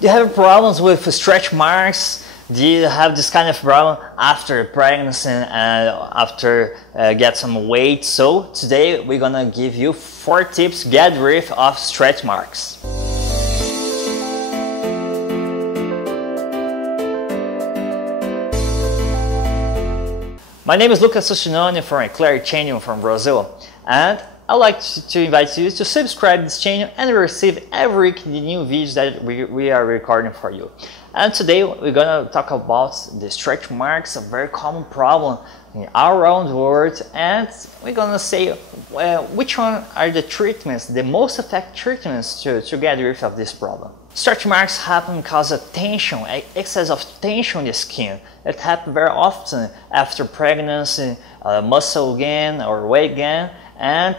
Do you have problems with stretch marks? Do you have this kind of problem after pregnancy and after get some weight? So today we're gonna give you 4 tips to get rid of stretch marks. My name is Lucas Fustinoni from a Clear channel from Brazil, and I'd like to invite you to subscribe to this channel and receive every week the new videos that we are recording for you. And today we're gonna talk about the stretch marks, a very common problem around the world, and we're gonna say which one are the treatments, the most effective treatments to get rid of this problem. Stretch marks happen because of tension, excess of tension in the skin. It happens very often after pregnancy, muscle gain or weight gain, and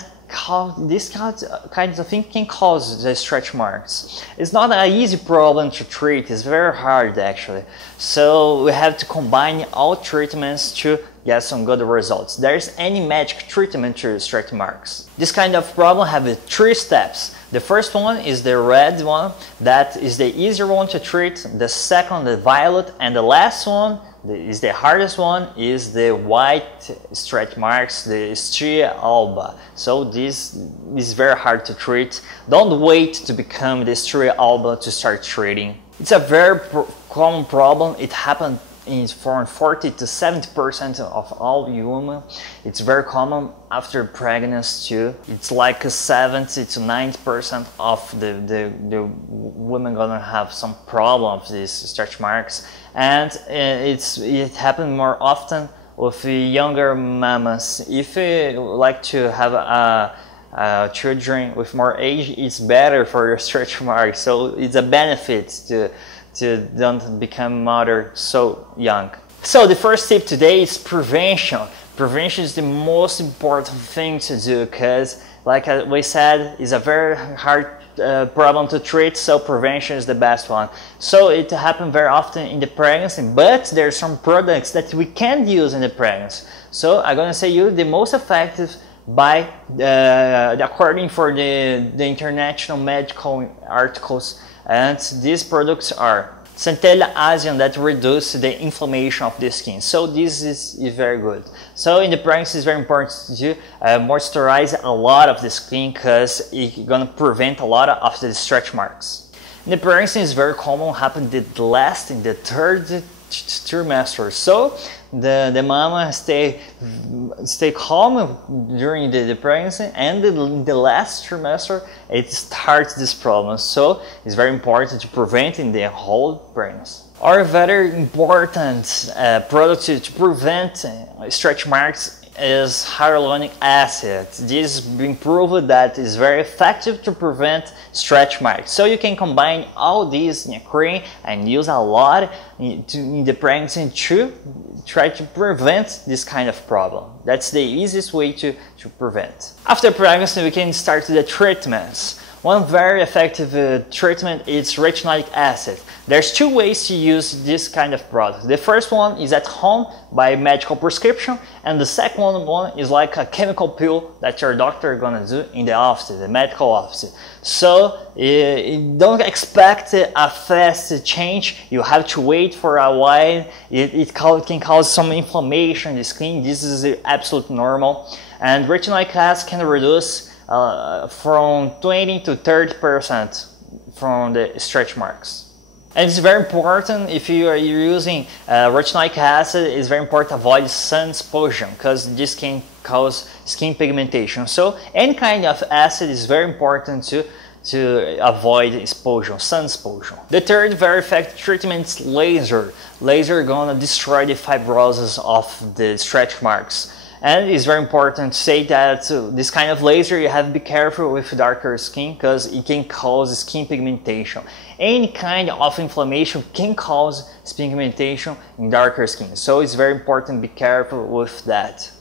this kind of thing can cause the stretch marks. It's not an easy problem to treat, it's very hard actually. So we have to combine all treatments to get some good results. There's any magic treatment to stretch marks. This kind of problem have 3 steps. The first one is the red one, that is the easier one to treat. The second, the violet, and the last one is the hardest one, is the white stretch marks, the stria alba. So this is very hard to treat. Don't wait to become the stria alba to start treating. It's a very common problem. It happens from 40 to 70% of all women. It's very common after pregnancy too. It's like 70 to 90% of the women gonna have some problem with these stretch marks, and it happens more often with younger mamas. If you like to have children with more age, it's better for your stretch marks. So it's a benefit to don't become mother so young. So the first tip today is prevention. Prevention is the most important thing to do because, like we said, it's a very hard problem to treat, so prevention is the best one. So it happens very often in the pregnancy, but there are some products that we can use in the pregnancy. So I'm gonna say you the most effective by according for the international medical articles, and these products are Centella Asian, that reduce the inflammation of the skin. So this is very good. So in the pregnancy it's very important to moisturize a lot of the skin because it's gonna prevent a lot of the stretch marks. In the pregnancy is very common, happen in the 3rd trimester. So the mama stay calm during the pregnancy, and in the last trimester it starts this problem. So it's very important to prevent in the whole pregnancy. Our very important product to prevent stretch marks is hyaluronic acid. This has been proven that is very effective to prevent stretch marks. So you can combine all these in a cream and use a lot in the pregnancy to try to prevent this kind of problem. That's the easiest way to prevent. After pregnancy we can start the treatments. One very effective treatment is retinoic acid. There's 2 ways to use this kind of product. The first one is at home by medical prescription, and the second one is like a chemical pill that your doctor is gonna do in the office, the medical office. So don't expect a fast change. You have to wait for a while. It can cause some inflammation in the skin. This is absolutely normal. And retinoic acid can reduce from 20 to 30% from the stretch marks. And it's very important, if you are using retinoic acid, it's very important to avoid sun exposure because this can cause skin pigmentation. So any kind of acid is very important to avoid exposure, sun exposure. The third very effective treatment is laser. Laser is gonna destroy the fibrosis of the stretch marks. And it's very important to say that this kind of laser, you have to be careful with darker skin because it can cause skin pigmentation. Any kind of inflammation can cause skin pigmentation in darker skin. So it's very important to be careful with that.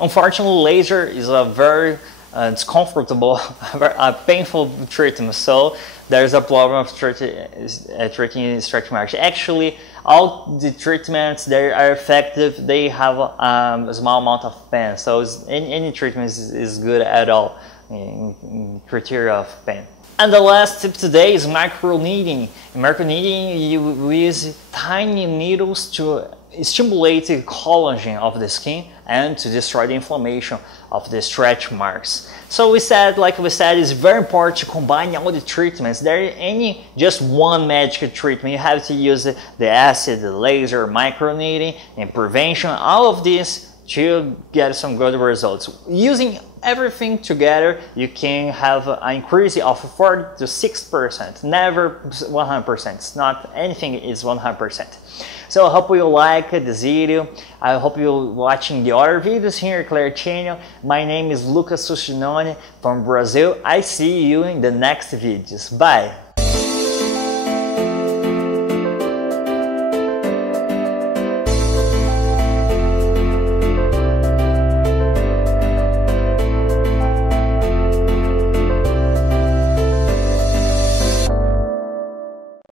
Unfortunately, laser is a very discomfortable, a painful treatment. So there's a problem of treating stretch marks. Actually, all the treatments that are effective, they have a small amount of pain. So any treatment is good at all in criteria of pain. And the last tip today is micro-kneading. In micro-kneading, you use tiny needles to stimulate the collagen of the skin and to destroy the inflammation of the stretch marks. So like we said, it's very important to combine all the treatments. There isn't any just one magic treatment. You have to use the acid, the laser, micro-kneading, and prevention, all of this to get some good results. Using everything together, you can have an increase of 40 to 6%, never 100%. It's not anything is 100%. So I hope you like this video. I hope you're watching the other videos here at Clear channel. My name is Lucas Fustinoni from Brazil. I see you in the next videos. Bye!